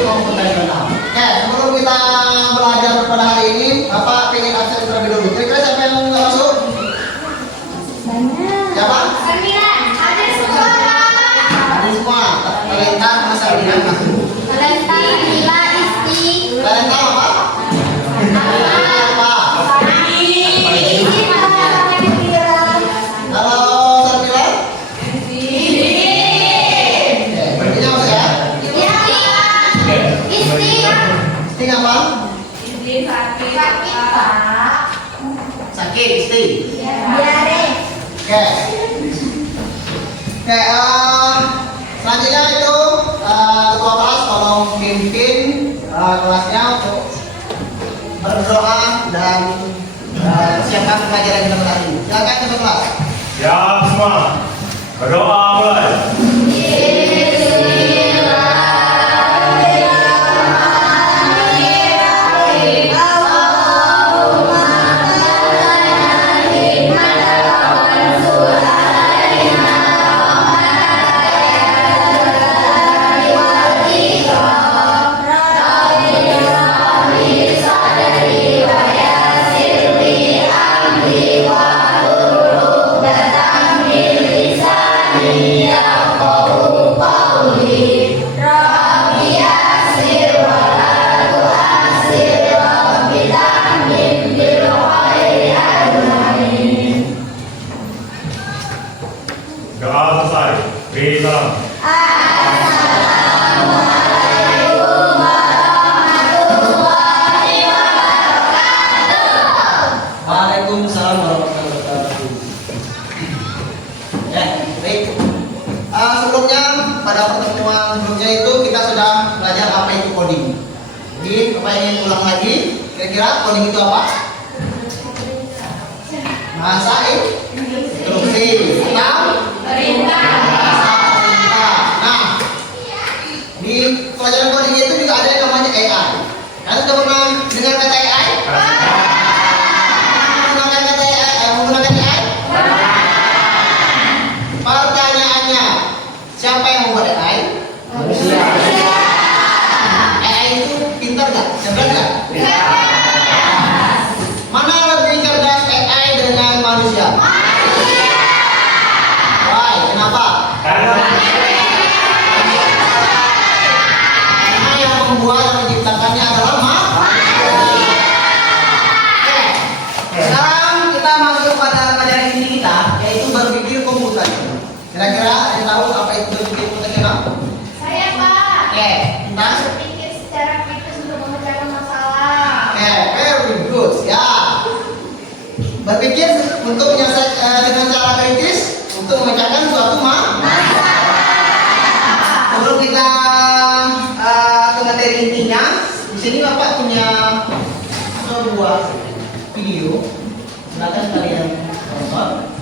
komputasional. Oke, sebelum kita belajar pada hari ini, Bapak ingin absen terlebih dulu. Kira-kira siapa yang nggak masuk? Siapa? Ada semua. Ada semua. Talenta masa ini masuk. Talenta Nila Isti. Talenta apa? Apa? Kalau Sarmila? Berarti masuk ya? Isti apa? Sakit, Isti. Oke. Oke, selanjutnya itu ketua kelas tolong pimpin kelasnya untuk berdoa dan siapkan pelajaran kita tadi. Silakan ketua kelas. Siap semua. Berdoa mulai. Doa selesai. Beri salam. Waalaikumsalam warahmatullahi wabarakatuh. Ya, baik. Sebelumnya pada pertemuan sebelumnya itu kita sudah belajar apa itu coding. Jadi, Bapak ingin ulang lagi. Kira-kira coding itu apa? Bahasa instruksi atau Perintah. bahasa perintah. Nah, di pelajaran coding itu juga ada yang namanya AI. Kalian sudah pernah dengar kata AI? Menggunakan AI? Pertanyaannya, siapa yang membuat AI? Manusia. AI itu pintar nggak? Cerdas nggak? Mana lebih cerdas AI dengan manusia? Why? Kenapa? Karena yang membuat dan menciptakannya adalah manusia. Oke. Sekarang kita masuk pada pelajaran inti kita, yaitu berpikir komputasional. Kira-kira ada yang tahu apa itu berpikir komputasional? Saya, Pak. Oke, kita. Berpikir secara kritis untuk memecahkan masalah. Oke, very good. Ya. Berpikir untuk menyelesaikan dengan cara kritis untuk memecahkan suatu masalah. Sebelum kita ke materi intinya, di sini Bapak punya sebuah video. Silakan kalian tonton.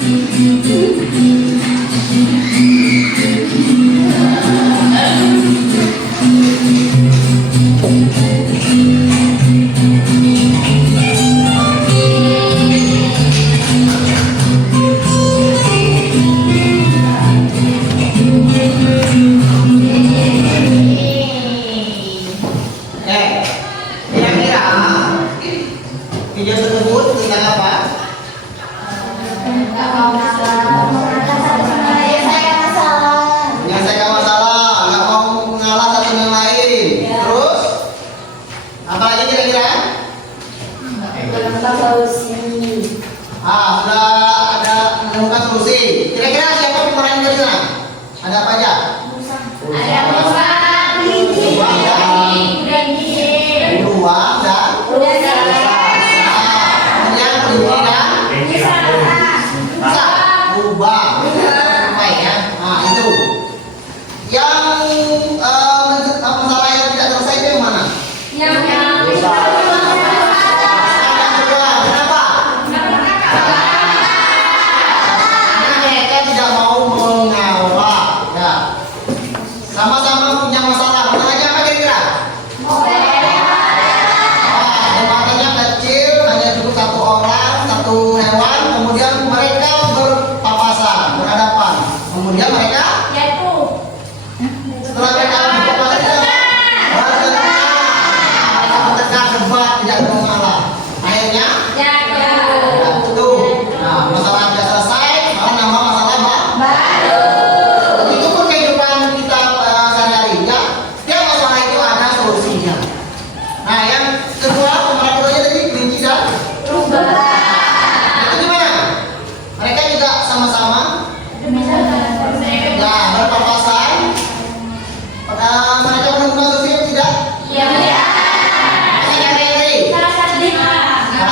Oke, kira-kira video tersebut tentang apa? Menyelesaikan masalah, nggak mau mengalah satu dengan lain. Terus, apa lagi kira-kira? Sudah ada menemukan solusi. Kira-kira siapa pemeran dari sana? Ada apa aja? Beruang dan kemudian berdiri dan bisa berubah. Baik ya. Nah itu. Yang masalah yang tidak selesai itu yang mana? Yang kedua. Kenapa? Karena mereka tidak mau mengalah. Ya. Sama-sama punya masalah. Masalahnya apa kira-kira? Jembatannya kecil, hanya cukup satu orang, satu hewan. Kemudian mereka berpapasan, berhadapan. Kemudian mereka setelah mereka berpapasan, mereka debat tidak mengalah. Akhirnya, itu. Nah, masalah tidak selesai, malah nambah masalah baru. Itu pun kehidupan kita sehari-hari. Ya, setiap masalah itu ada solusinya. Nah, yang kedua pemeran keduanya tadi kelinci dan itu gimana? Mereka juga sama-sama ya berpapasan. Pada mereka menemukan solusi atau tidak? Masih ada yang lain? Salah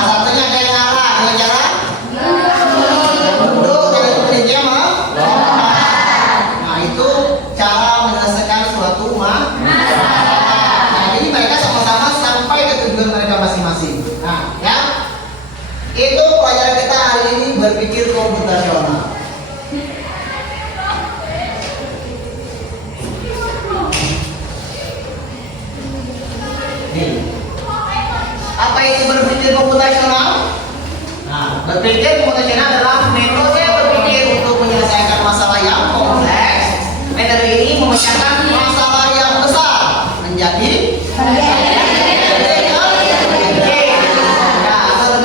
satunya ada yang ngalah dengan cara duduk dan itu kelinci nah itu cara menyelesaikan suatu masalah. Nah, jadi mereka sama-sama sampai ke tujuan mereka masing-masing. Nah, ya. Itu pelajaran kita hari ini berpikir komputasional. Nih. Apa itu berpikir komputasional? Nah, berpikir komputasional adalah metode berpikir untuk menyelesaikan masalah yang kompleks. Metode ini memecahkan masalah yang besar menjadi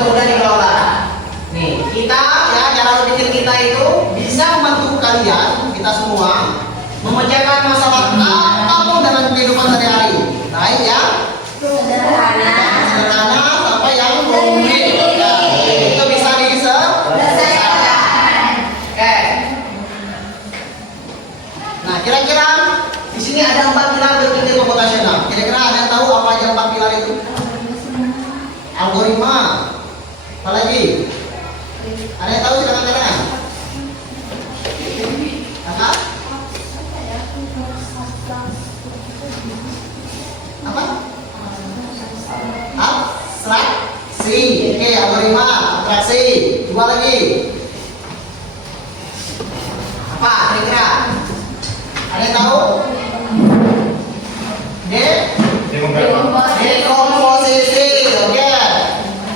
mudah dikelola. Nih, kita ya cara berpikir kita itu bisa membantu kalian, kita semua memecahkan masalah apapun dalam kehidupan sehari-hari. Baik ya, sederhana sampai yang rumit. Ya, itu bisa diselesaikan. Oke. Nah, kira-kira di sini ada 4 pilar berpikir komputasional. Kira-kira ada yang tahu apa aja 4 pilar itu? Algoritma. Apa lagi? Ada yang tahu silakan katakan. Apa? Abstraksi. Oke, algoritma, abstraksi. Dua lagi. Apa kira-kira? Ada yang tahu? Dekomposisi. Oke.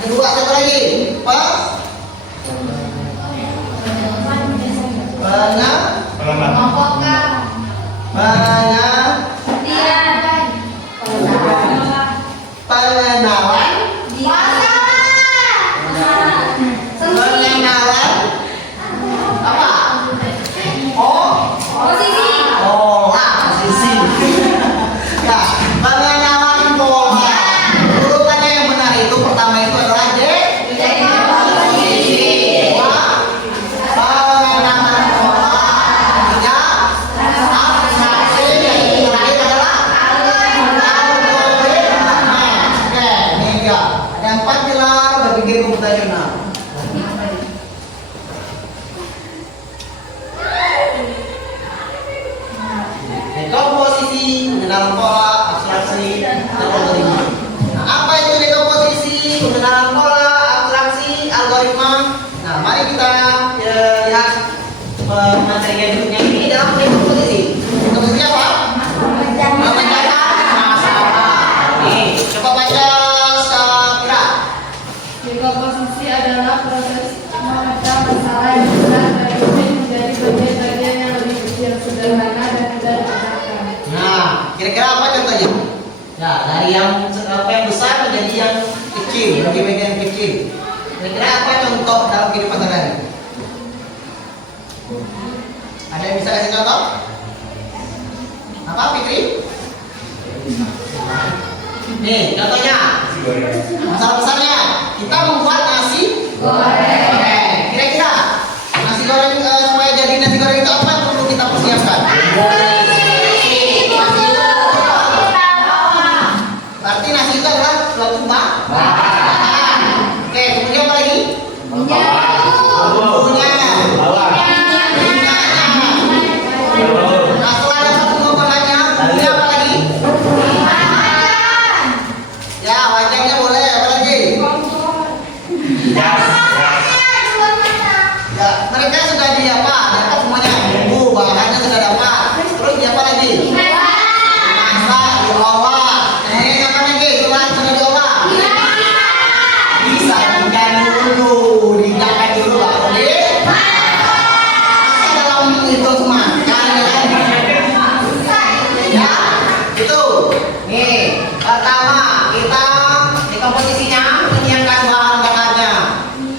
Kedua, satu lagi. Apa? Pengenalan. Pengenalan. Apa? Posisi. Ya, pengenalan pola. Urutannya yang benar itu pertama itu adalah dekomposisi. Pengenalan pola. Ketiga, lihat materi yang berikutnya ini dalam komposisi. Komposisi apa? Memecahkan masalah. Nih, coba baca Sakira. Dekomposisi adalah proses memecah masalah yang besar dari kecil menjadi bagian-bagian yang lebih kecil, sederhana dan mudah dipecahkan. Nah, kira-kira apa contohnya? Ya, dari yang besar menjadi yang kecil, bagian yang kecil. Kira-kira apa contoh dalam kehidupan sehari-hari? Ada yang bisa kasih contoh? Apa, Fikri? Nih, contohnya. Masalah besarnya, kita membuat nasi goreng. Kira-kira nasi goreng supaya jadi nasi goreng itu apa yang perlu kita persiapkan? Berarti nasi itu adalah suatu bahan. Oke, kemudian apa lagi? Bumbunya. Nah, setelah dapat pengolahannya, bumbunya apa lagi? Ya, wajannya boleh. Apa lagi? Ya, mereka sudah dapat semuanya. Bumbu, bahannya sudah dapat. Terus apa lagi? Masak, diolah. Kemudian apa lagi? Setelah sudah diolah. Disaringkan dulu, didangkan dulu baru dimasak dalam itu semua. Ya, itu. Nih, pertama kita di komposisinya menyiapkan bahan bakarnya.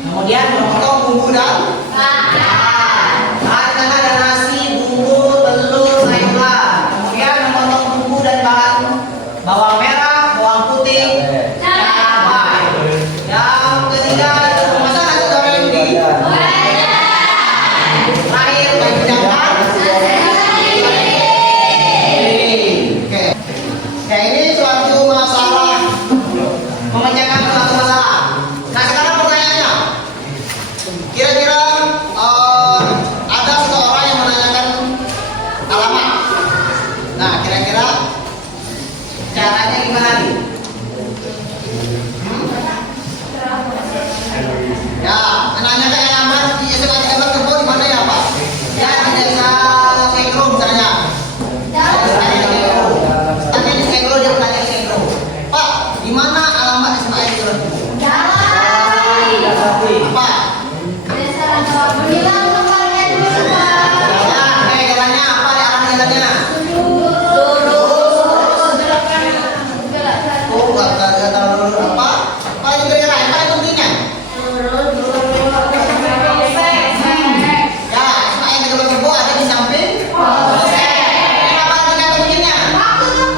Kemudian memotong bumbu dan bahan tengah ada nasi, bumbu, telur, sayuran. Kemudian memotong bumbu dan bahan bawang merah, bawang putih, cabai. Yang ketiga itu memasak nasi goreng di terakhir menghidangkan. Oke. Ya, ini suatu masalah, memecahkan suatu masalah. Nah, sekarang pertanyaannya, kira-kira ada seseorang yang menanyakan alamat. Nah, kira-kira caranya gimana nih? Ya, menanyakan alamat di SMA Jabar Kebo di mana ya, Pak? Ya, di desa Sekro misalnya. Tanya di Sekro, dia menanya di Sekro. Pak, di mana alamat SMA Jabar Kebo? Apa? Jalannya apa? Di arah jalannya? Oh, nggak tahu dulu apa? Apa yang kira-kira? Apa yang pentingnya? Ya, SMA Jabar Kebo ada di samping. Kenapa ada pentingnya?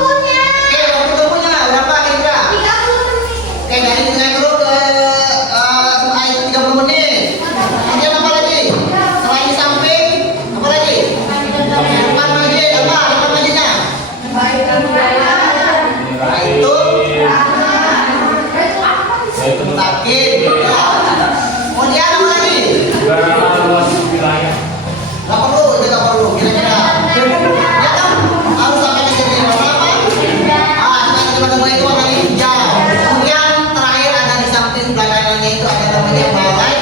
Oke, waktu tempuhnya berapa kira-kira? Oke, dari Sekro ke SMA itu 30 menit. Kemudian apa lagi? Selain di samping, apa lagi? Depan masjid, apa? Depan masjidnya? Itu takib. Ya. Kemudian apa lagi? Nggak perlu, itu nggak perlu. Kira-kira. Ya kan? Harus sampai ke sini. Berapa? Sampai ke tempat itu akan hijau. Kemudian terakhir ada di samping sebelah kanannya itu ada namanya balai.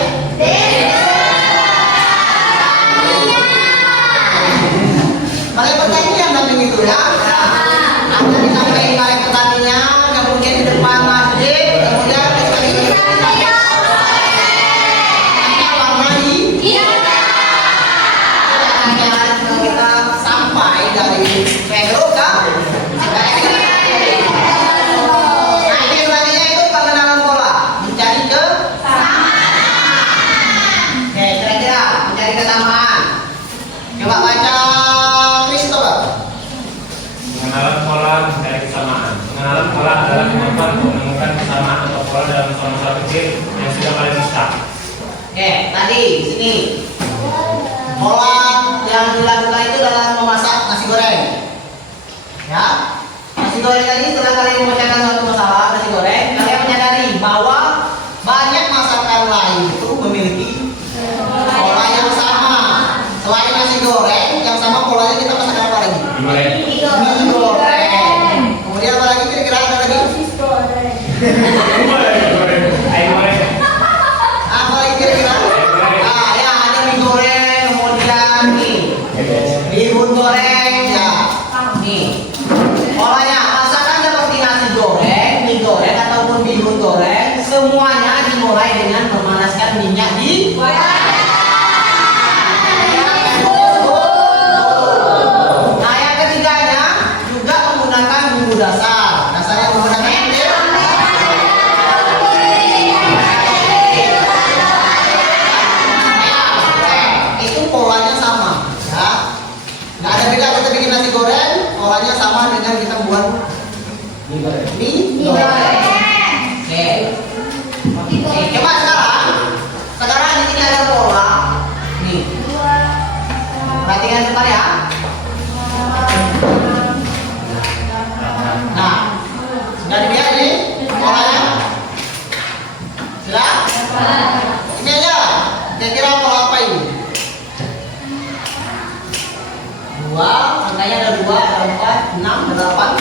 Balai pertanian samping itu ya. Ada di samping balai pertanian, kemudian di depan masjid, kemudian di samping kita sampai dari Pedro ke nah, ini selanjutnya itu pengenalan pola mencari kesamaan. Oke, kira-kira mencari kesamaan. Coba baca Christopher. Pengenalan pola mencari kesamaan. Pengenalan pola adalah kemampuan untuk menemukan kesamaan atau pola dalam masalah kecil yang sudah paling besar. Oke, tadi di sini pola yang dilakukan itu dalam memasak nasi goreng. Ya, nasi goreng tadi setelah kalian memecahkan suatu masalah nasi goreng, kalian menyadari bahwa banyak masakan lain itu memiliki pola yang sama. Selain nasi goreng, yang sama polanya kita masak apa lagi? Mie goreng. Kemudian apa lagi kira-kira ada lagi? Apa lagi kira-kira? Ya ada mie goreng. beda kita bikin nasi goreng, polanya sama dengan kita buat mie goreng. Oke. Oke, coba sekarang di sini ada pola. Nih. Perhatikan sebentar ya. Nah, sudah dilihat ini polanya? Sudah? Ini aja. Kira-kira pola apa ini? Dua, angkanya ada 2, ada 4, 6, ada 8.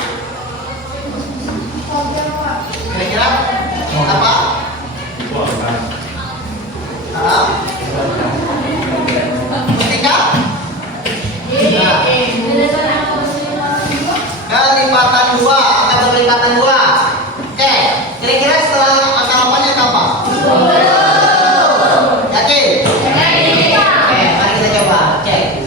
Kira-kira apa? Ketika kelipatan 2, angka berlipatan 2. Oke, kira-kira setelah angka 8-nya apa? Yakin? Oke, mari kita coba cek.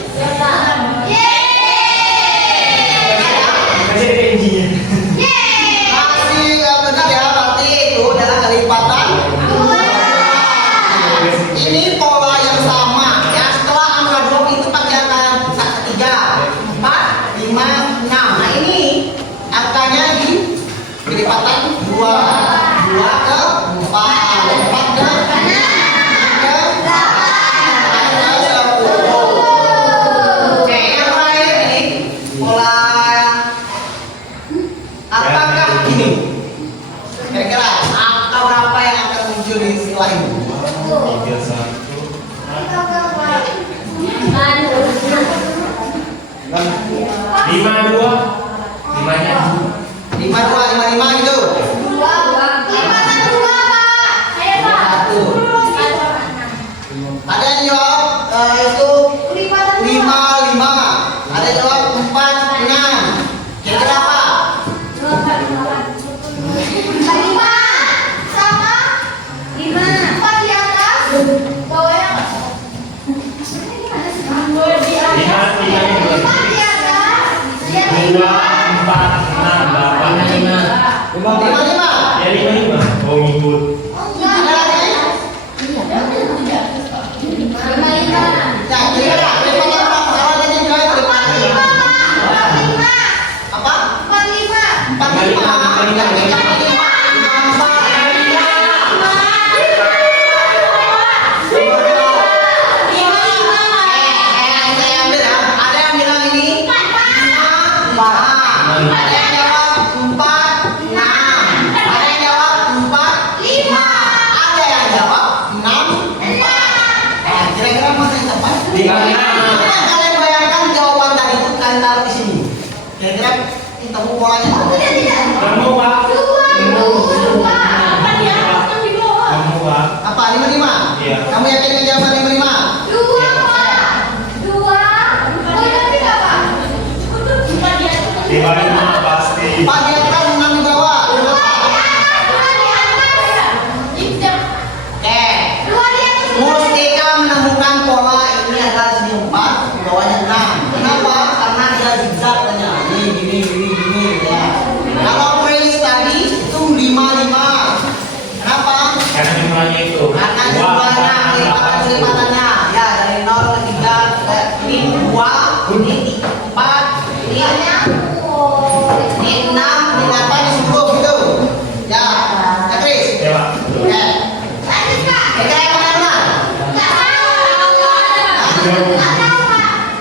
Masih benar ya, berarti itu adalah kelipatan 2. Ini pola yang sama ya. Setelah angka 2 itu pakai angka 3, 4, 5, 6. Nah ini angkanya di kelipatan 2 ke 4, 4 ke 10. Oke, yang terakhir ini pola apakah ini? Kira-kira angka berapa yang akan muncul di setelah ini? 52 gitu. Ada yang jawab itu 55. Ada yang jawab 46. Kira-kira apa? Dua, empat, enam, delapan, lima. 55. Ya 55. Oh ngikut. Ada lagi? Ya, kira-kira kelipatan berapa? Kalau tadi jawab kelipatan apa? 45. Saya ambil ya. Ada yang bilang ini 5. Ada yang jawab 4, 6. Ada yang jawab 4, 5. Ada yang jawab 6, 4. Kira-kira mana yang tepat? Kalian bayangkan jawaban tadi itu kalian taruh di sini. Kira-kira ketemu polanya apa? Kamu Pak. Kamu Pak. Apa? 55? Iya. Kamu yakin dengan jawaban 55? 55 pasti. Pak, dia kan 6 di bawah. Mustika menemukan pola ini adalah sini 4, di bawahnya 6. Kenapa? Karena dia zigzag katanya. Gini ya. Kalau trace tadi itu 55. Kenapa? Karena jumlahnya itu. Karena jumlahnya kelipatannya. Ya, dari 0 ke 3 ini 2, ini 4, ini 6, ini 8, ini 10 gitu. Ya, Chris. Ya Pak. Oke. Kira-kira yang mana?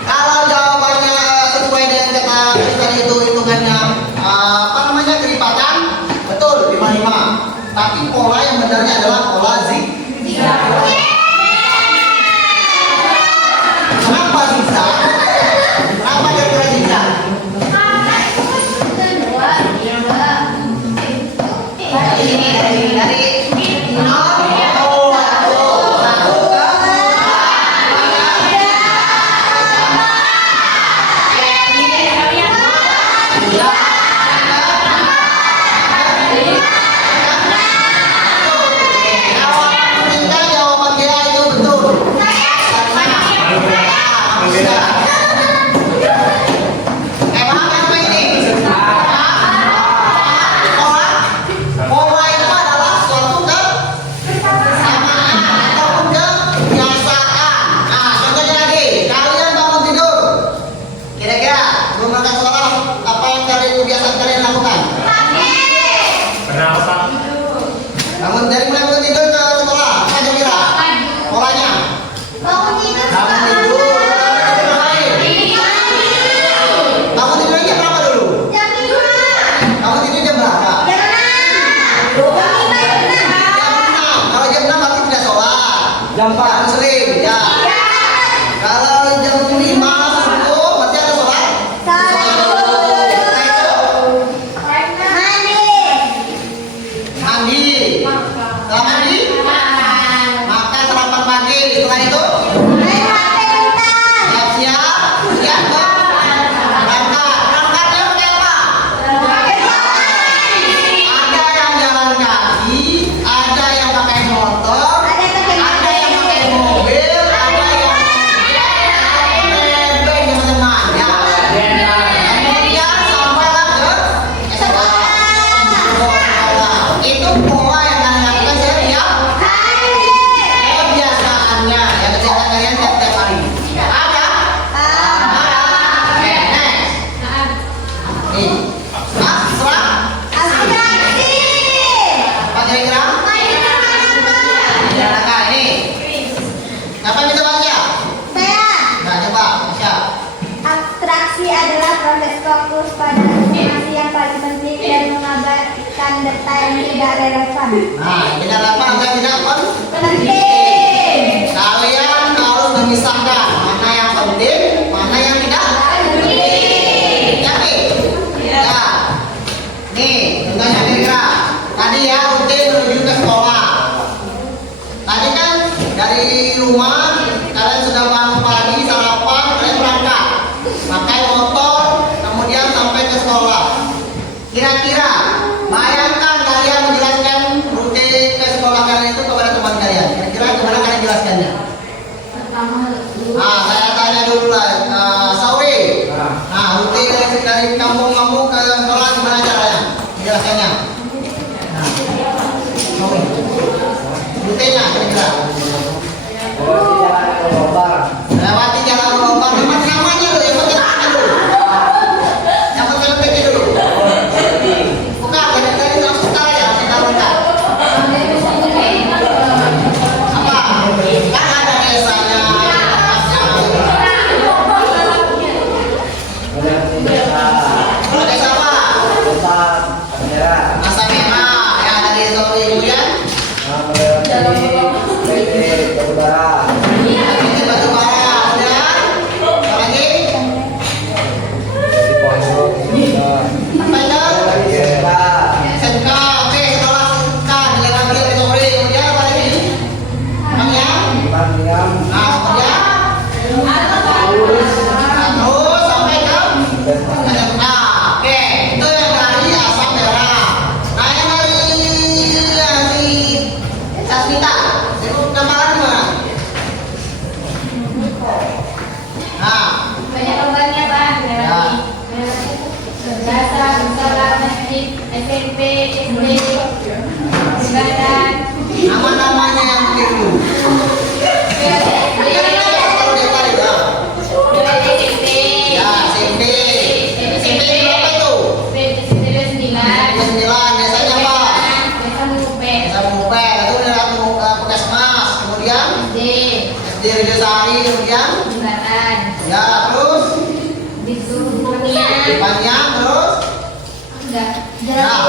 Kalau jawabannya sesuai dengan kata Kristen itu hitungannya apa namanya kelipatan, betul 55. Tapi pola yang benarnya adalah pola zigzag. Kenapa zigzag? Kenapa kira-kira zigzag? Dari 0 ke 1 ke Selain itu, siap-siap, siap Bang. Berangkatnya pakai apa? Ada yang jalan kaki, ada yang pakai motor, ada yang pakai mobil, ada yang pakai teman-teman ya. Kemudian sampailah ke sekolah. Itu pola yang kalian lakukan setiap kebiasaannya ya, kebiasaan kalian setiap hari. Ada? Oke, next. Nih. Abstrak. Apa kira-kira? Nah, ini. Siapa yang bisa baca? Nah, coba baca. Abstraksi adalah proses fokus pada informasi yang paling penting dan mengabaikan detail yang tidak relevan. Nah, tidak apa atau tidak Penting. kalian harus memisahkan mana yang penting, mana yang tidak penting. Yakin? Ya. Nih, contohnya kira-kira. Tadi ya rutin menuju ke sekolah. Tadi kan dari rumah kalian sudah bangun pagi, sarapan, kalian berangkat. Pakai motor, kemudian sampai ke sekolah. Kira-kira, bayangkan kalian menjelaskan rute ke sekolah kalian itu kepada teman kalian. Kira-kira gimana kalian jelaskannya? Nah, saya tanya dulu lah, Sawi. Nah, rute dari kampung kamu ke sekolah gimana caranya? Jelaskannya. Nah, Sawi. Rutenya kira-kira. Lewati jalan lubang. Namanya loh, yang penting dulu. Yang penting dulu. Bukan, dari langsung tahu ya, kita bukan. Apa? Kan ada desanya. Ada desa apa? Masa merah. Ya, ada desa kemudian. Ini batu bara. Kemudian, apa lagi? Apa itu? SMK, oke, sekolah SMK dilewati oleh sore. Kemudian apa lagi? Namanya? Nah, kemudian? Nah, terus sampai ke SMK. Oke, itu yang dari asam merah. Nah, yang dari Sasmita, itu gambaran gimana? Nah, Banyak korbannya Pak. ya. Dasar, sekolah, masjid, SMP, SD, ibadat, Nama-namanya yang keliru. Kan ada kalau dia tadi, ya. SMP, Ya, SMP. SMP berapa itu? SMP 9, 9, desanya apa? Desa Mupe, Desa Mupe, itu daerah Puskesmas. Kemudian SD, SD Ridesari, kemudian Jembatan, ya terus Bisu, Panian, Banyak terus. enggak, Nah,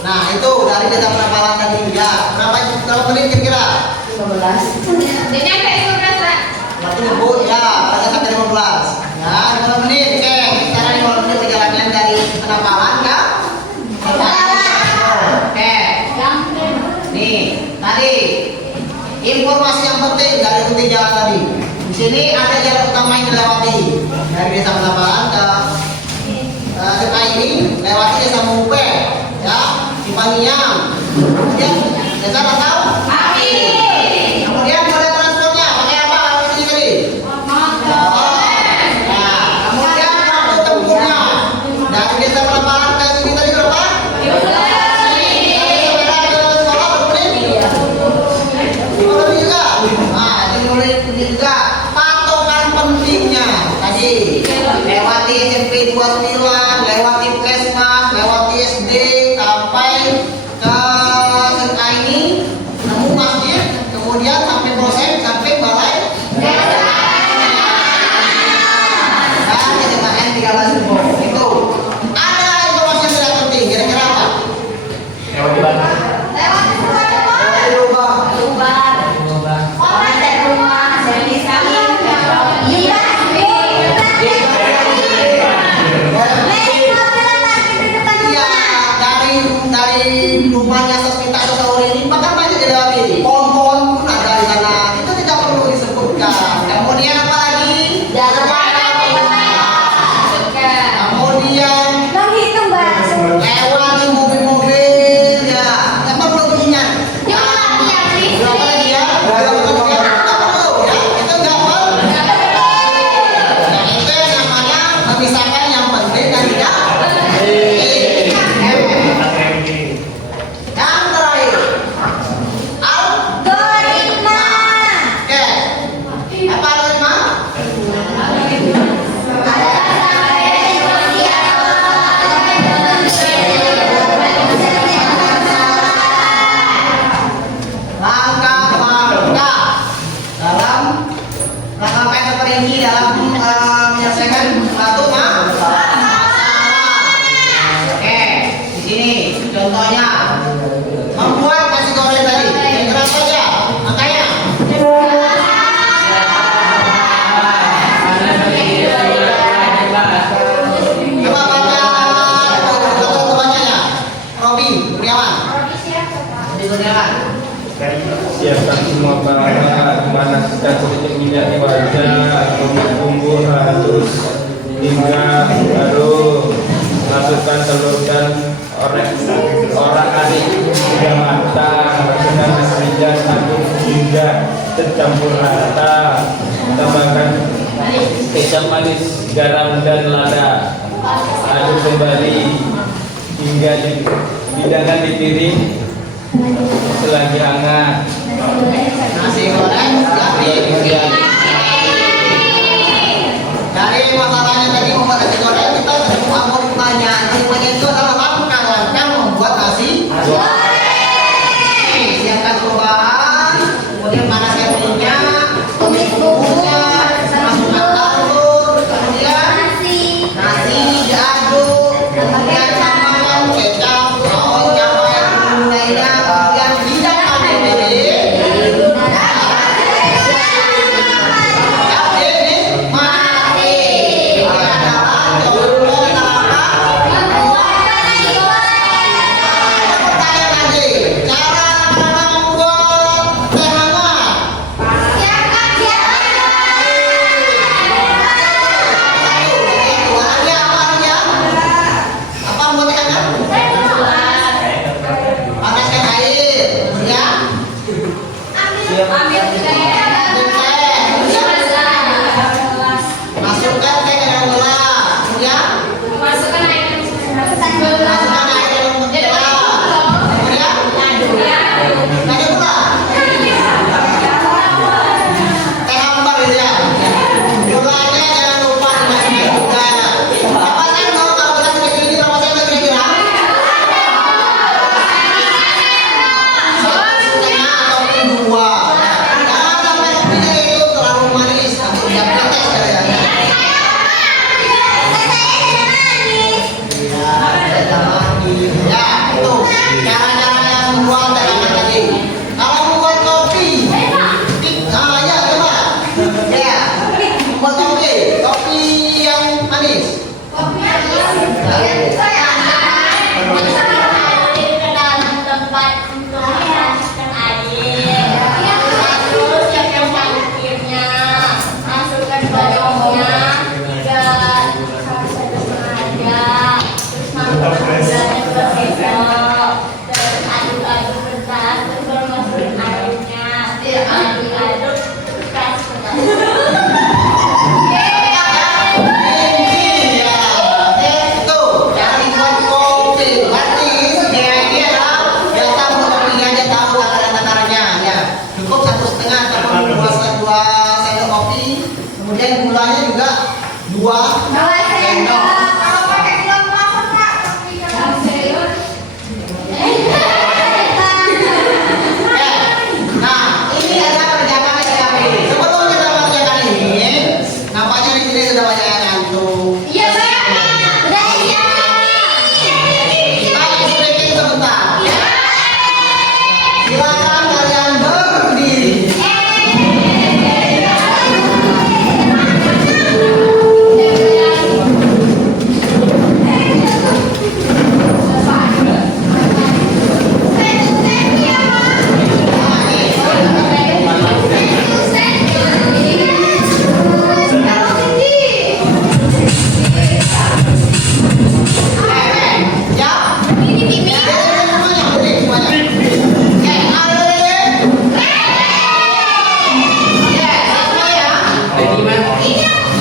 nah itu dari desa Prapalan tadi ya. Berapa menit kira-kira? 15. Dia nyampe itu berasa. Berarti ngebut ya, pada sampai 15. Ya, 15 menit. Oke, sekarang 15 menit perjalanan dari Prapalan ke Oke. Nih, tadi informasi yang penting dari rute jalan tadi. Di sini ada jalan utama yang dilewati dari desa Prapalan ke desa ini, lewati desa Mupe, ya, Cipaniang. Kemudian desa tahu? Kemudian moda transportnya pakai apa? Di sini tadi. Nah, kemudian waktu tempuhnya dari desa Prapalan ke sini tadi berapa? Sepeda ke sekolah berapa menit? 5 menit juga. Nah, ini menit juga. Patokan pentingnya tadi lewati SMP 29, lewati Puskesmas, lewati SD sampai ke SMK ini, nemu masjid, kemudian sampai proses sampai balai dan kecepatan 13 ribu. Itu ada informasi yang tidak penting. Kira-kira apa? Lewat di mana? Iya. Pisahkan yang penting dan tidak yang terakhir algoritma. Oke. Apa algoritma? Langkah-langkah dalam langkah yang terperinci dalam menyelesaikan suatu masalah. Oke, di sini contohnya membuat nasi goreng tadi. Kira-kira apa aja angkanya? Coba bacanya. Robi Kurniawan. Robi Kurniawan. Siapkan semua bahan, panaskan sedikit minyak di wajah, bumbu halus hingga baru masukkan telur dan orak-arik hingga matang. Masukkan nasi rinjan aduk hingga tercampur rata. Tambahkan kecap manis, garam dan lada. Aduk kembali hingga dihidangkan di piring selagi hangat. Nasi goreng siap. Dari masalahnya tadi membuat nasi goreng, kita semua mau bertanya. Bertanya itu adalah langkah-langkah membuat nasi goreng. Siapkan bahan, kemudian panaskan minyak, tumis bumbunya, masukkan telur, kemudian nasi diaduk, kemudian tambahkan kecap, saus, cabai, bumbunya, kemudian hidangkan di piring. Masukkan teh ke dalam gelas, kemudian masukkan air yang menggelas, kemudian teh gula, teh hambar gitu ya. Gulanya jangan lupa dimasukkan juga. Apa kan kalau gelas kecil ini berapa sen kira-kira? 1,5 ataupun 2. Jangan sampai kopinya itu terlalu manis, nanti udah protes kalian. Ya, itu cara-cara yang membuat teh hangat tadi. Kalau membuat kopi, ya coba. Ya, membuat kopi yang manis. Kemudian gulanya juga 2 sendok. Nah, ini adalah kerjakan SKP. Sebelum kita mengerjakan ini, nampaknya di sini sudah banyak yang ngantuk. Kita isi breaking sebentar. Silakan kalian berdiri.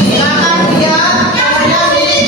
Silakan lihat, kemudian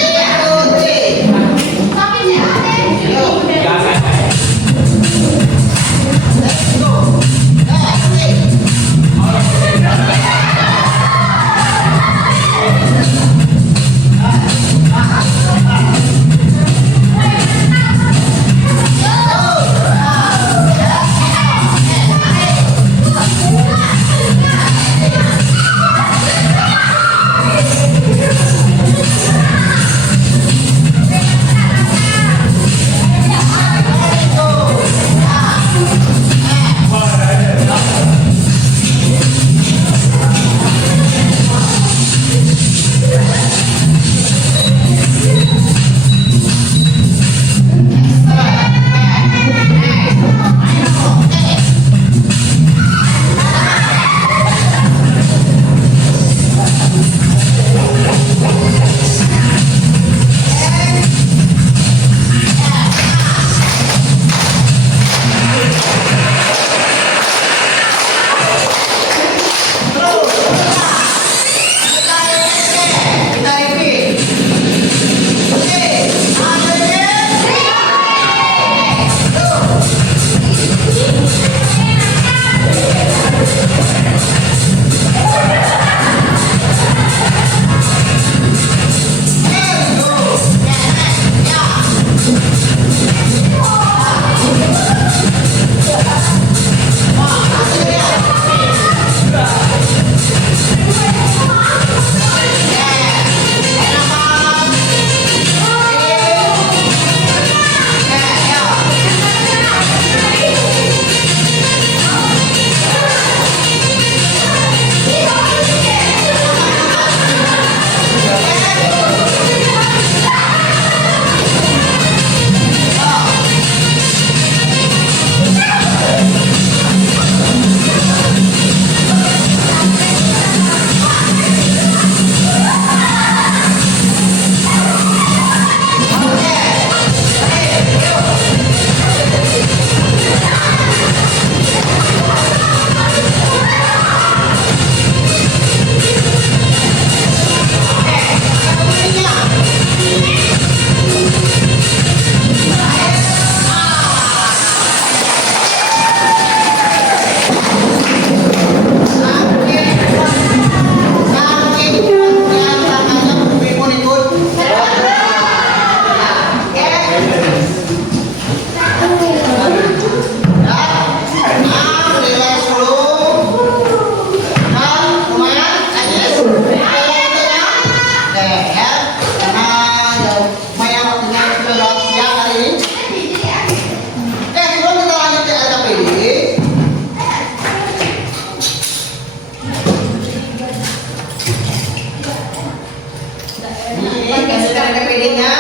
dari DPD-nya.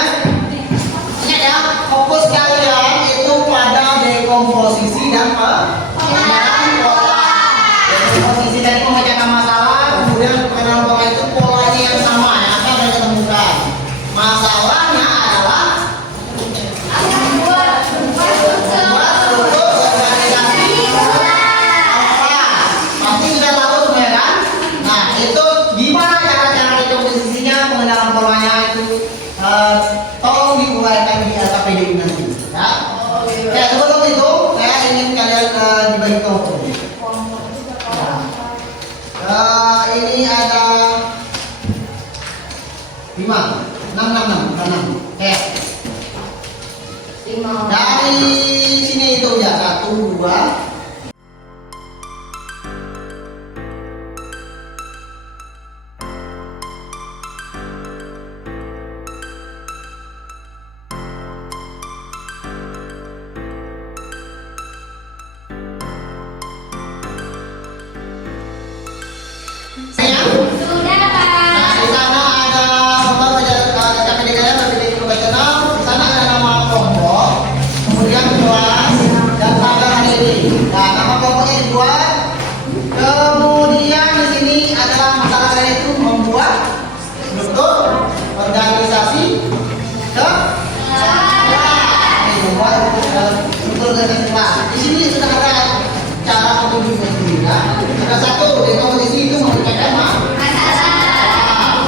Ingat ya, fokus kalian itu pada dekomposisi dan pengenalan pola. Dekomposisi dan pemecahkan masalah, kemudian pengenalan pola itu polanya yang sama ya, apa yang kita temukan. Masalahnya adalah membuat struktur organisasi kelas. Pasti sudah tahu semua ya kan? Nah, itu gimana cara-cara dekomposisinya, pengenalan polanya itu tolong diuraikan di LKPD nanti ya. Ya, sebelum itu saya ingin kalian dibagi kelompok. Ini ada 5, 6. Oke. Dari sini itu ya 1, 2. Sudah, Pak. Nah, di sana ada nomor KPD kalian KPD profesional. Di sana ada nama kelompok, kemudian kelas dan tanggal hari ini. Nah, nama kelompoknya dibuat. Kemudian di sini adalah masalah kalian itu membuat struktur organisasi membuat struktur organisasi kelas. Di sini sudah ada cara petunjuknya sendiri. Ya. Ada satu dekomposisi itu mengerjakan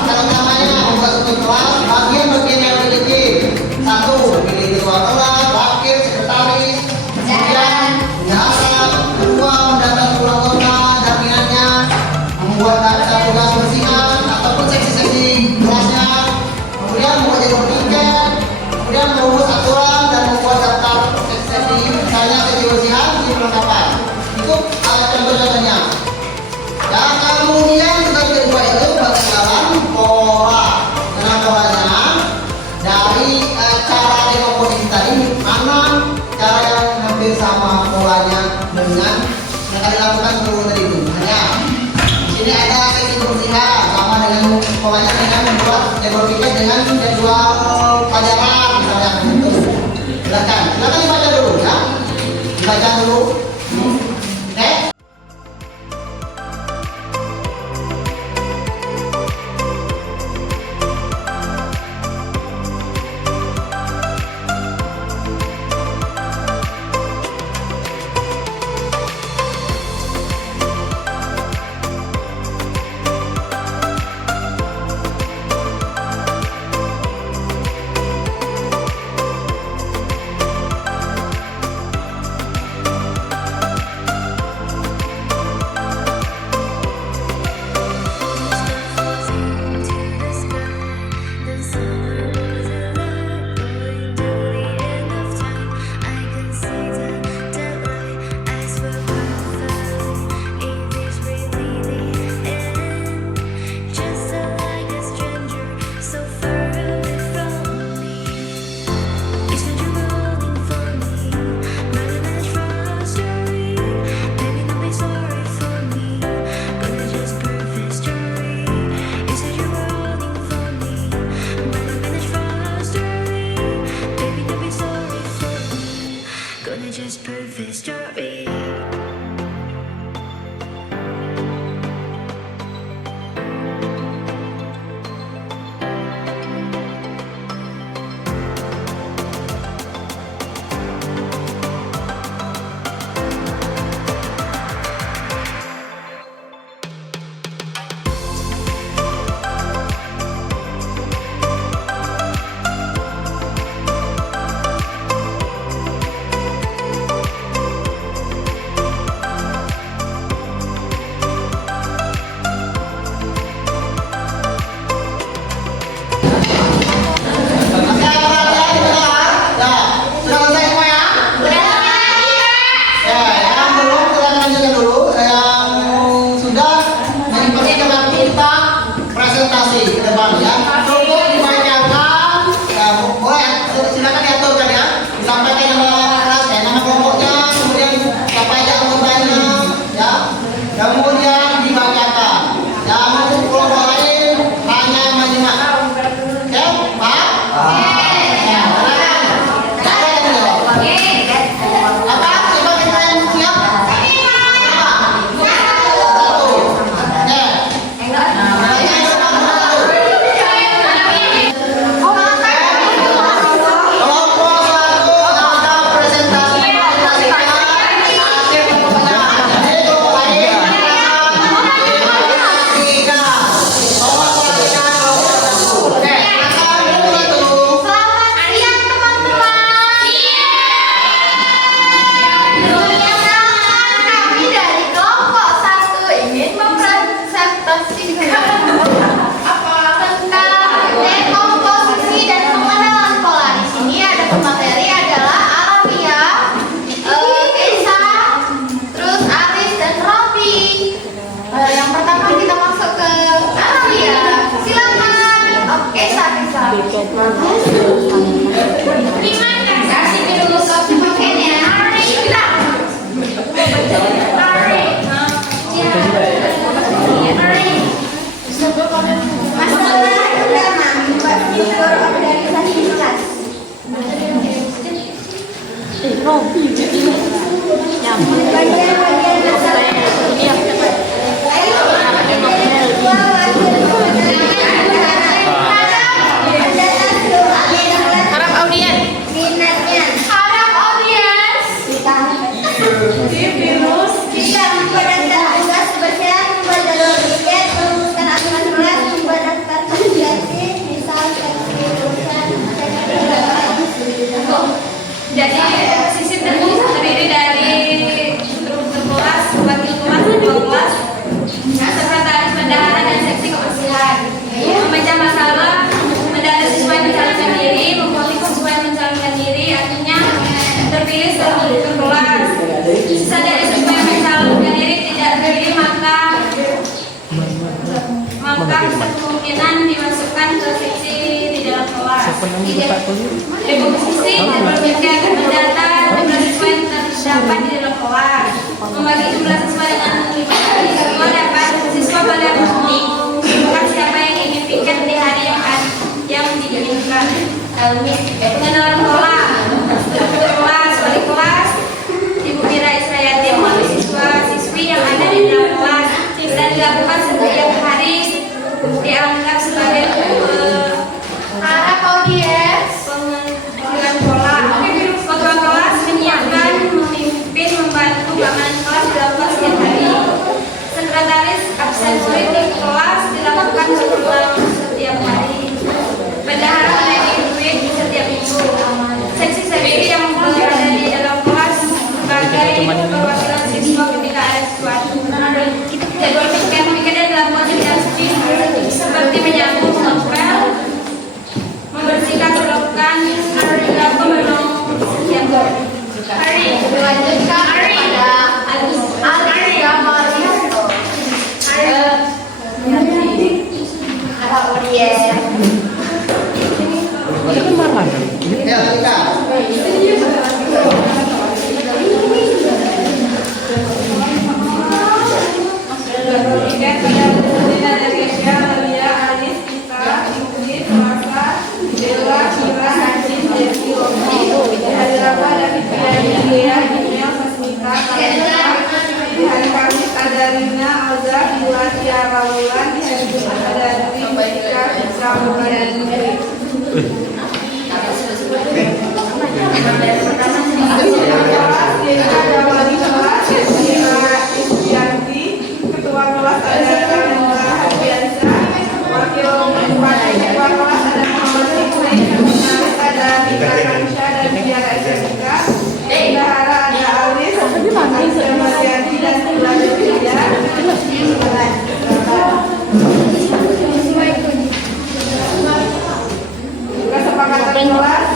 kalau namanya membuat struktur kelas, bagian-bagian yang dikecil. 1. Pilih ketua kelas, wakil, sekretaris, kemudian biasa. 2. Mendata seluruh anggota, jaminannya, membuat data tugas bersihan ataupun seksi-seksi kelasnya, kemudian membuat jadwal tiket, kemudian merumus aturan dan membuat daftar seksi-seksi, misalnya seksi bersihan, seksi perlengkapan. Itu alat contoh-contohnya. Dan kemudian tugas kedua itu bagaimana pola. Karena polanya dari cara dekomposisi tadi, mana cara yang hampir sama polanya dengan yang kalian lakukan seluruh tadi itu. Hanya di sini ada seksi kebersihan sama dengan polanya dengan membuat jadwal tiket dengan jadwal pelajaran misalnya itu. Silakan dibaca dulu ya. Dibaca dulu. Next. berorganisasi di kelas. Bagian-bagian besar. Harap audiens. Minatnya. Harap audiens. Virus. Jika memperdakan tugas kebersihan, membuat jalur tiket, merumuskan aturan kelas, membuat daftar konsiliasi, misal seksi urusan, Jadi sisip terdiri dari struktur kelas, wakil kelas, ketua kelas, sekretaris bendahara dan seksi kebersihan. Memecah masalah, mendata siswa yang mencalonkan diri, memvoting siswa yang mencalonkan diri, artinya terpilih struktur kelas. Sisa dari siswa yang mencalonkan diri tidak terpilih maka kemungkinan dimasukkan ke seksi di dalam kelas. Rekomposisi memperhatikan mendata jumlah siswa yang terdapat di dalam kelas. Membagi jumlah siswa dengan 5 kali siswa dapat siswa pada mengumumkan siapa yang ingin piket di hari yang diinginkan. Pengenalan pola, struktur kelas, wali kelas, Ibu Mira Israyati melalui siswa-siswi yang ada di dalam kelas dan dilakukan setiap hari dianggap sebagai harap audiens pengambilan pola. Ketua kelas menyiapkan, memimpin, membantu keamanan kelas dilakukan setiap hari. Sekretaris absen politik kelas dilakukan berulang setiap hari. Bendahara menaiki duit setiap minggu. Seksi yang berada di dalam kelas sebagai perwakilan siswa ketika ada sesuatu. Jadwal piket dan dilakukan setiap seperti menyambung novel, membersihkan selokan, dilakukan menolong setiap hari. Dilanjutkan pada Ya, kita. Di hari Kamis ada Rina, Alza, Bulan, Tiara, Wulan. Di hari Jumat ada Dwi, Ika, Fitra, Bulan, dan Dwi. Ada wali kelas, Yasmina Istianti. Ketua kelas ada Kamila Hadiansyah. Wakil ketua kelas ada Muhammad Fikri. Sekretaris ada Mika Kansha dan Tiara Eka. Bendahara ada Alis, Asya Mariani dan Bulan Julia. Kesepakatan kelas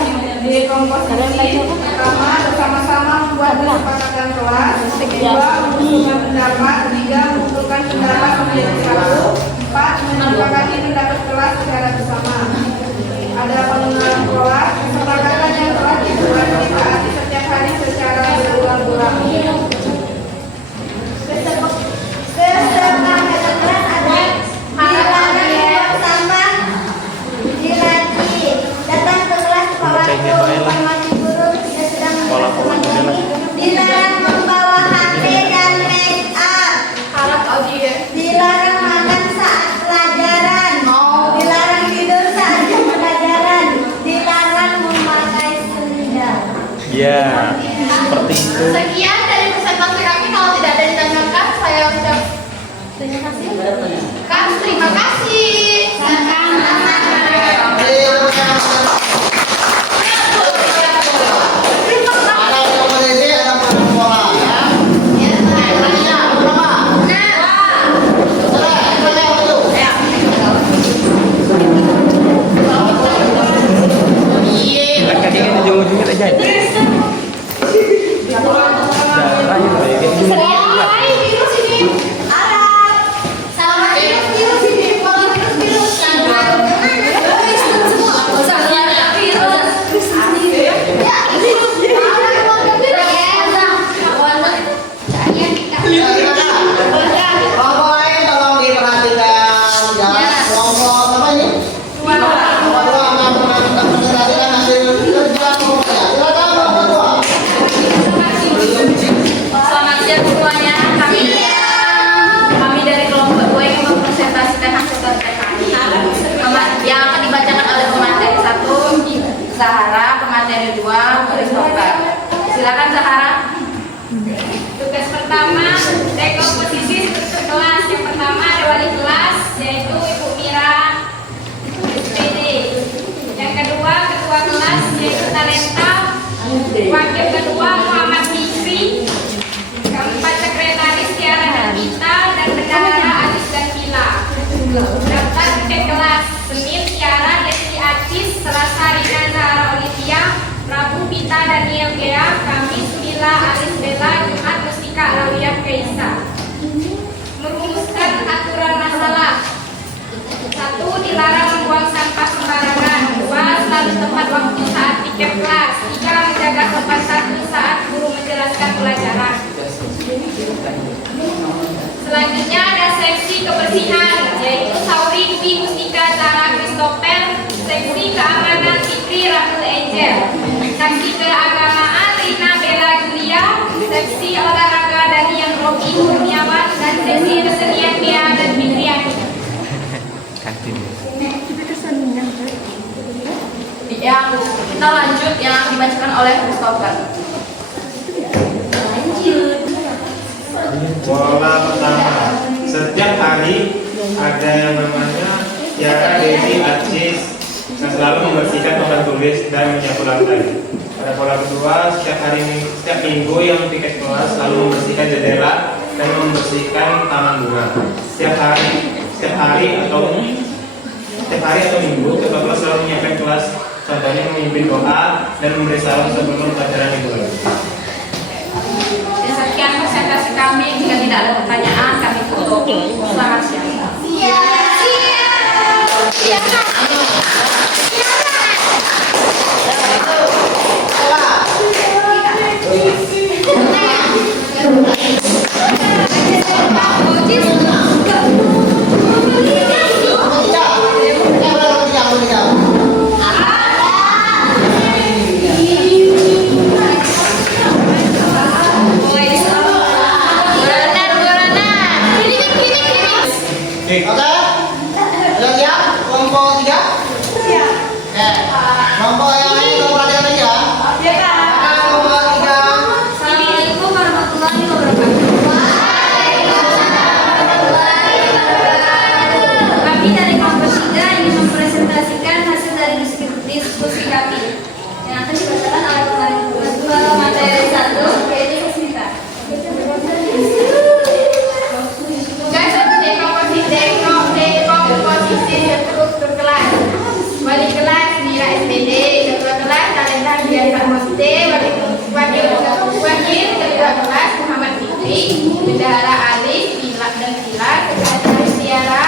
di komposisi pertama bersama-sama membuat kesepakatan kelas, kedua mengumpulkan pendapat, tiga mengumpulkan pendapat menjadi satu, empat menyepakati pendapat kelas secara bersama. Ada pengenalan kelas, kesepakatan yang telah dibuat ditaati setiap hari secara berulang-ulang. kesepakatan kelas ada dilarang buang sampah, dilatih datang ke kelas tepat waktu, informasi guru tidak sedang mengulangi, dilarang membawa HP dan make up, Harap audiens. dilarang makan saat pelajaran, dilarang tidur saat jam pelajaran, dilarang memakai sendal. Ya, seperti itu. Sekian dari presentasi kami. Kalau tidak ada yang ditanyakan, saya ucap terima kasih. Ada komposisi, ada pola, ya. Tanya, berapa? Selesai, tanya apa itu? Kadang-kadang ujung-ujungnya tak jadi. Darahnya kayak gitu. Kelompok lain tolong diperhatikan. Kelompok apa ini? Kelompok dua. Wakil kedua Muhammad Fikri. Keempat sekretaris Tiara Nagita dan bendahara Aziz dan Vila. Daftar tiket kelas Senin Tiara Desi Acis, Selasa Rina Zahara Olivia, Rabu Pita Daniel Gea, Kamis Vila Alis Bella, Jumat Mustika Lawiyah Keisa. Merumuskan aturan masalah. 1. Dilarang membuang sampah sembarangan. 2. Selalu tepat waktu saat tiket kelas. 3. Menjaga sopan santun saat guru menjelaskan pelajaran. Selanjutnya ada seksi kebersihan, yaitu Sauri Dwi Mustika Zara Christopher, seksi keamanan Fikri Rahul Angel, seksi keagamaan Rina Bella Julia, seksi olahraga Daniel Robi Kurniawan, dan seksi kesenian Mia dan Fitriani. Yang kita lanjut yang dibacakan oleh Christopher. Pola pertama, setiap hari ada yang namanya Tiara Desi Acis yang selalu membersihkan papan tulis dan menyapu lantai. Pada pola kedua, setiap minggu yang piket kelas selalu membersihkan jendela dan membersihkan taman bunga. Setiap hari atau minggu, ketua kelas selalu menyiapkan kelas, contohnya memimpin doa dan memberi salam sebelum pelajaran dimulai. Sekian presentasi kami. Jika tidak ada pertanyaan, kami tutup. Selamat siang. Oke, sudah siap? Kelompok 3? Siap. Kelompok yang lain kelompok ada lagi ya? Kelompok 3. Assalamualaikum warahmatullahi wabarakatuh. Kami dari kelompok 3 ingin mempresentasikan hasil dari diskusi kami yang akan dibacakan oleh ketua materi 1, yaitu Sesmita. Komposisi struktur kelas. Wali kelas Mira SPD, ketua kelas Talenta Biasa Moste, wakil ketua kelas Muhammad Fikri, bendahara Alis, Pilak dan Vila, sekretaris Tiara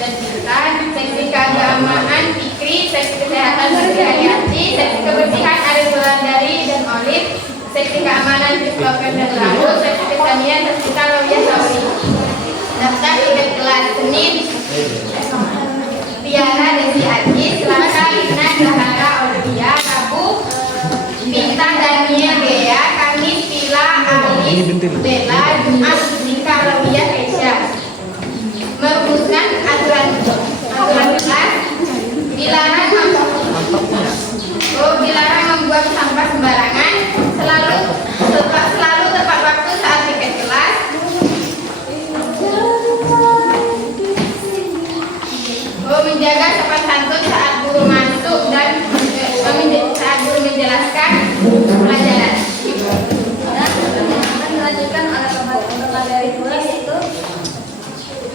dan Bintan, seksi keagamaan Fikri, seksi kesehatan Berhayati, seksi kebersihan Arif Wulandari dan Olive, seksi keamanan Christopher dan Rahul, seksi kesenian Tersita Lawiyah Sauri. Daftar tiket kelas Senin Tiara Desi Acis, Selasa Rina Zahara Olivia, Rabu Bintang Daniel Gea, Kamis Vila Alis Bella, Jumat Mustika Lawiyah Keisha. Merumuskan aturan kelas. Dilarang membuang sampah sembarangan. Selalu tepat waktu saat tiket kelas. Menjaga sopan santun saat guru masuk dan saat guru menjelaskan pelajaran. Dilanjutkan oleh materi 2, yaitu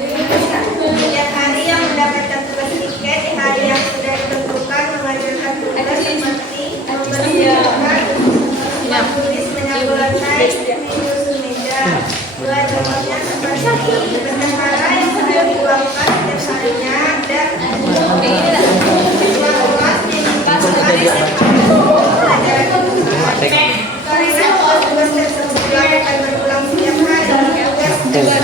Setiap hari yang mendapatkan tugas tiket di hari yang sudah ditentukan mengajarkan tugas seperti membersihkan, menulis, menyapu lantai, menyusun meja. Dua contohnya seperti bendahara yang sudah diuangkan setiap harinya dan dua kelas diminta sekali pelajaran karena tugas tersebut akan berulang setiap hari. Tugas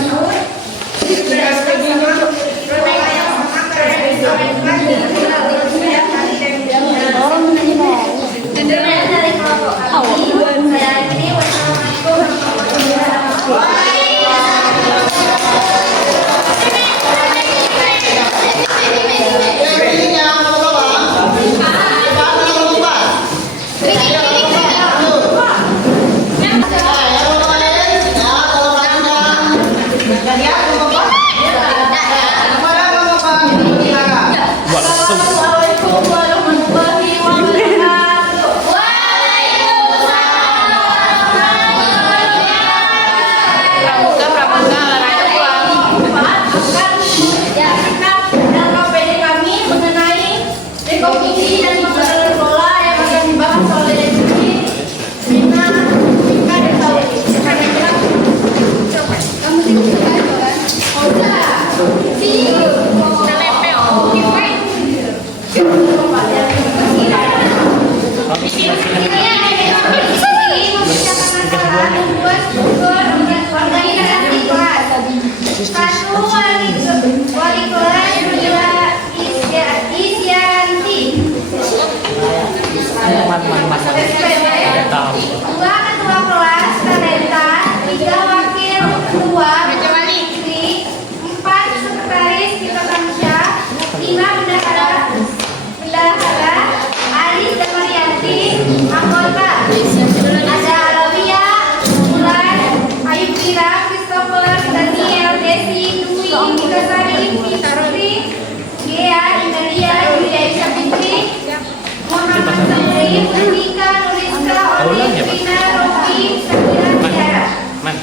Dewi, Mustika, Nuriska, Oli, Vina, Robi, Sakira, Tiara. Man.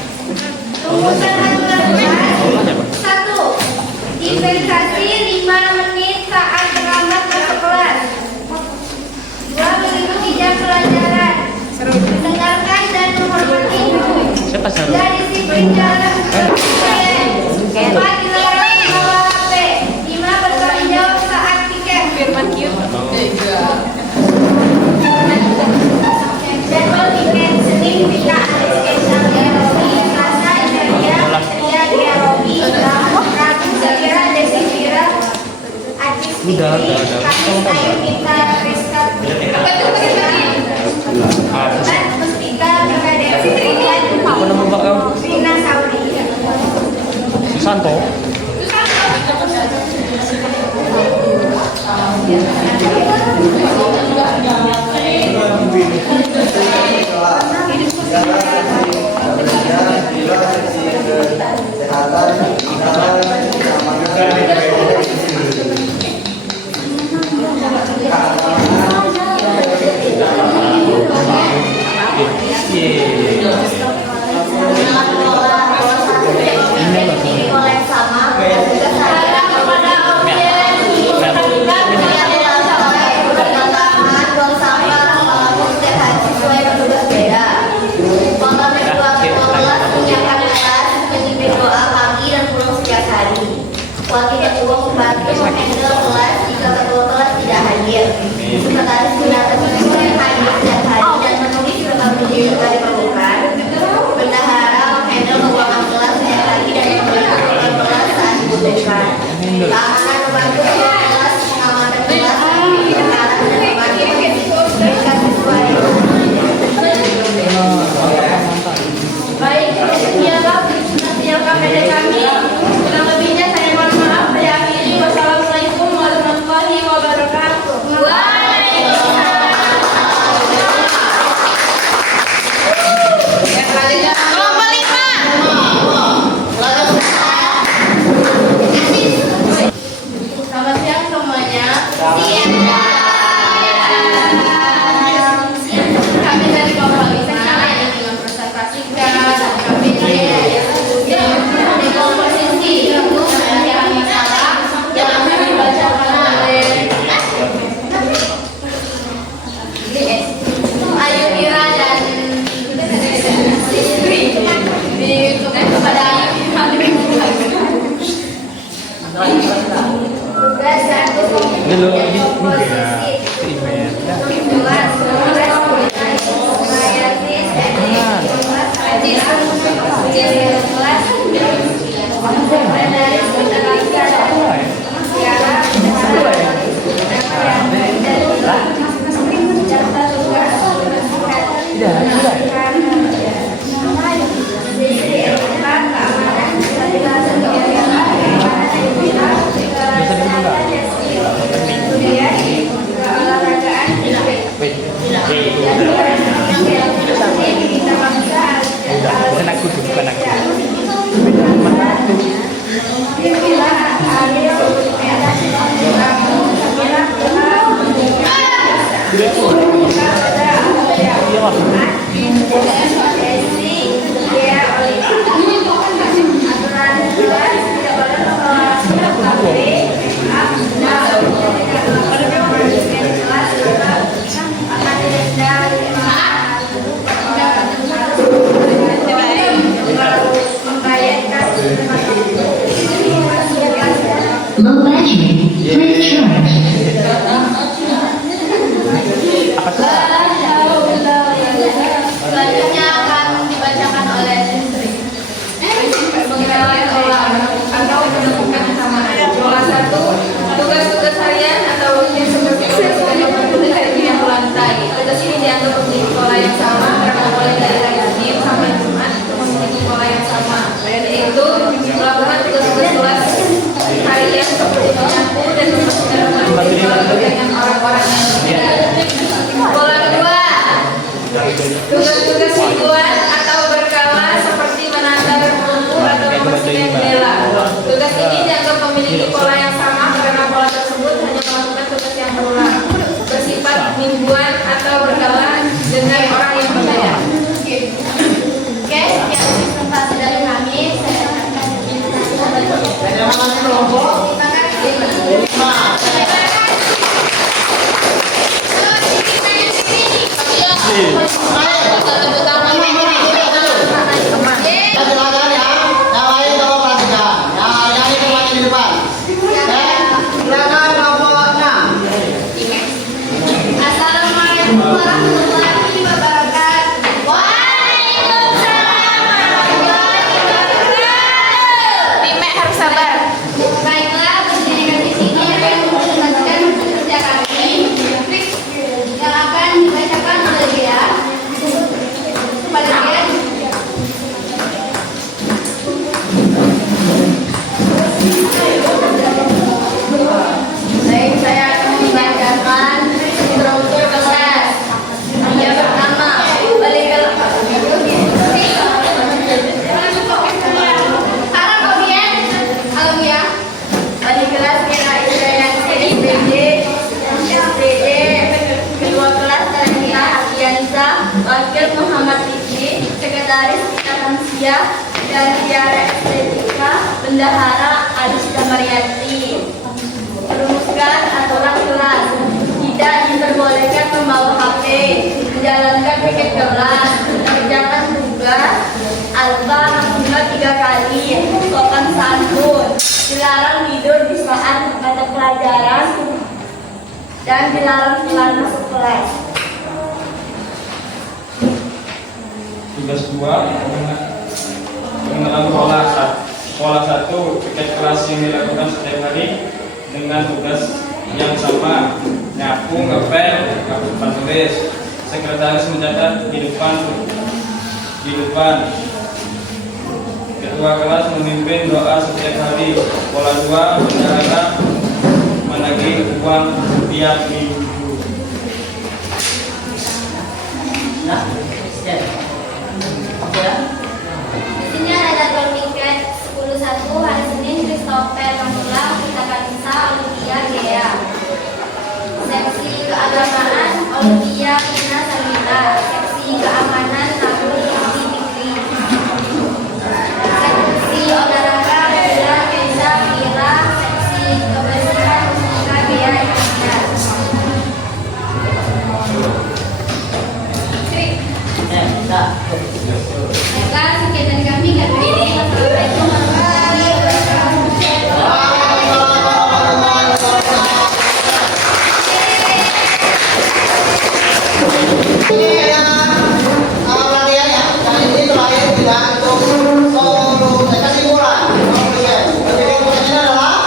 Rumusan aturan kelas. Aulanya apa? 1. Dispensasi 5 menit saat terlambat masuk kelas. 2. Mengikuti jam pelajaran. Mendengarkan dan menghormati guru. Siapa Sarul? 3. Disiplin dalam berpakaian. 4. Dilarang membawa HP. 5. Bertanggung jawab saat tiket. Jadwal tiket Senin bisa Alexander Gerobi, Selasa Idalia, Setia Gerobi, Rabu Zakira, Desi Fira, Ajis Fikri, Kamis Ayu Minta Rizka, Mustika, Mika Desi, Apa nama Mbak kamu? Rina Saudi. Susanto. Oleh sama tugas saya kepada audiens pertama buang sampah melakukan setiap hari sesuai petugas beda. Pembantu kelas menyiapkan kelas, memimpin doa pagi dan pulang setiap hari. Wakil ketua membantu menghandle kelas jika ketua kelas tidak hadir. Sekretaris mencatat siswa yang hadir setiap hari dan menulis rekam jejak jika diperlukan. Bendahara menghandle keuangan kelas setiap hari dan menulis rekam kelas saat dibutuhkan. Keamanan membantu ketua kelas mengamankan kelas, mengarah dan membantu mengingatkan siswa. Baik, demikianlah yang KPD kami. Kurang lebihnya saya mohon maaf. Saya akhiri. Wassalamualaikum warahmatullahi wabarakatuh. Selamat siang semuanya. Kami dari Kelompok 5 yang ingin mempresentasikan KPD di komposisi yang masalah yang akan dibacakan oleh Ayu Mira dan Sisri. Ditugas kepada Ayu Mira. Tugas 1 Ini lo lagi komposisi. Bukan aku tuh, bukan aku. Low battery, free charge. Selanjutnya Muhammadiyah dan Tiara Estetika Bendahara Adista Marianti. Merumuskan aturan kelas, tidak diperbolehkan membawa HP, menjalankan piket kelas, mengerjakan tugas, alba maksimal 3 kali, sopan santun, dilarang tidur di saat mata pelajaran, dan dilarang keluar masuk kelas. Tugas 2 mengenal pola 1 piket kelas yang dilakukan setiap hari dengan tugas yang sama, nyapu, ngepel, papan tulis. Sekretaris mencatat di depan. Ketua kelas memimpin doa setiap hari. Pola 2 bendahara menagih uang tiap minggu. Nah, ya. Oke ya. Di sini ada jadwal piket 10.1 hari Senin Christopher Mamulang Kita Kanisa Olivia Gea. Seksi keagamaan Olivia Ina Samira. Seksi keamanan Nabul Isi Fikri. Seksi olahraga Bella Keza Mira. Seksi kebersihan Musika Gea Indonesia. Nah. Baiklah, sekian dari kami. Assalamualaikum warahmatullahi wabarakatuh. Ini ada pelatihan ya. Nah ini terakhir tidak untuk solo kesimpulan. Jadi kesimpulannya adalah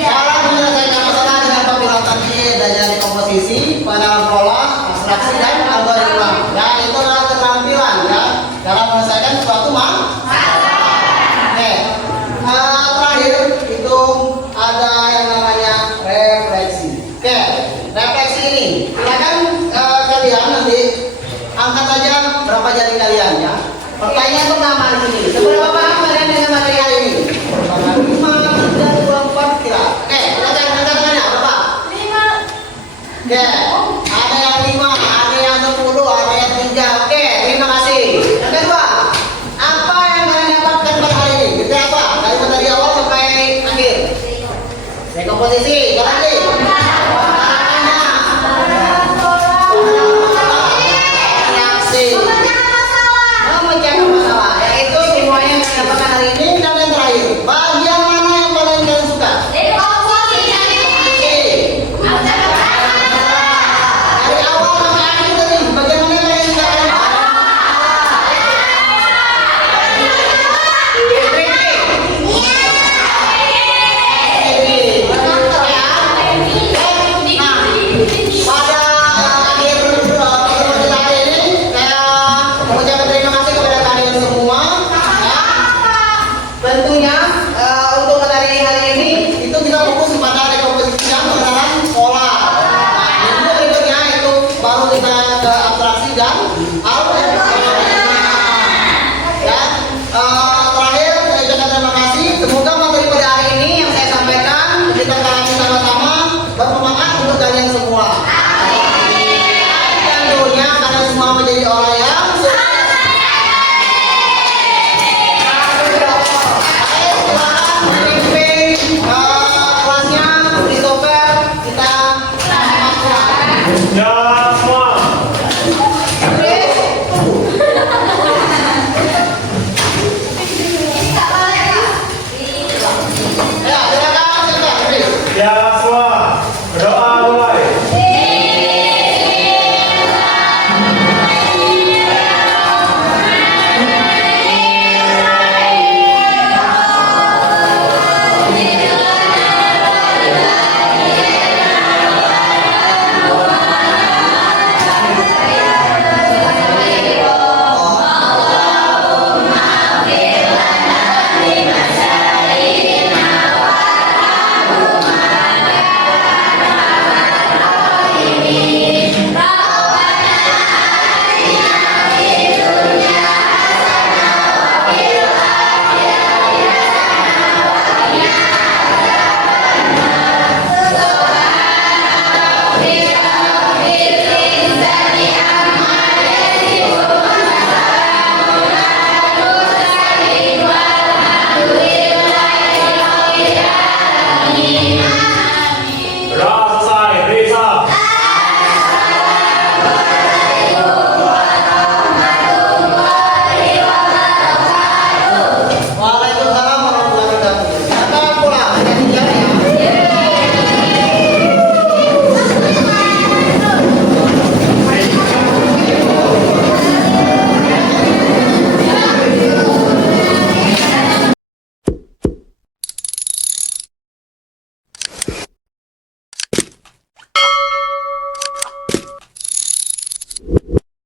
cara menyelesaikan masalah dengan pemilihan dan jadi komposisi, pengenalan pola, abstraksi dan algoritma. Ya itu adalah keterampilan ya dalam menyelesaikan suatu masalah. Terakhir itu ada yang namanya refleksi. Oke, refleksi ini silakan kalian nanti angkat saja berapa jari kalian ya. Pertanyaan pertama di sini, seberapa paham kalian dengan materi hari ini? 5, 3, 2, 4, kira. Oke, silakan angkat tangannya berapa? 5. Oke, ada yang 5, ada yang 10, ada yang 3. Oke, terima kasih. Yang kedua, apa yang kalian dapatkan pada hari ini? Kita apa? Dari materi awal sampai akhir. Dekomposisi, jalan lagi.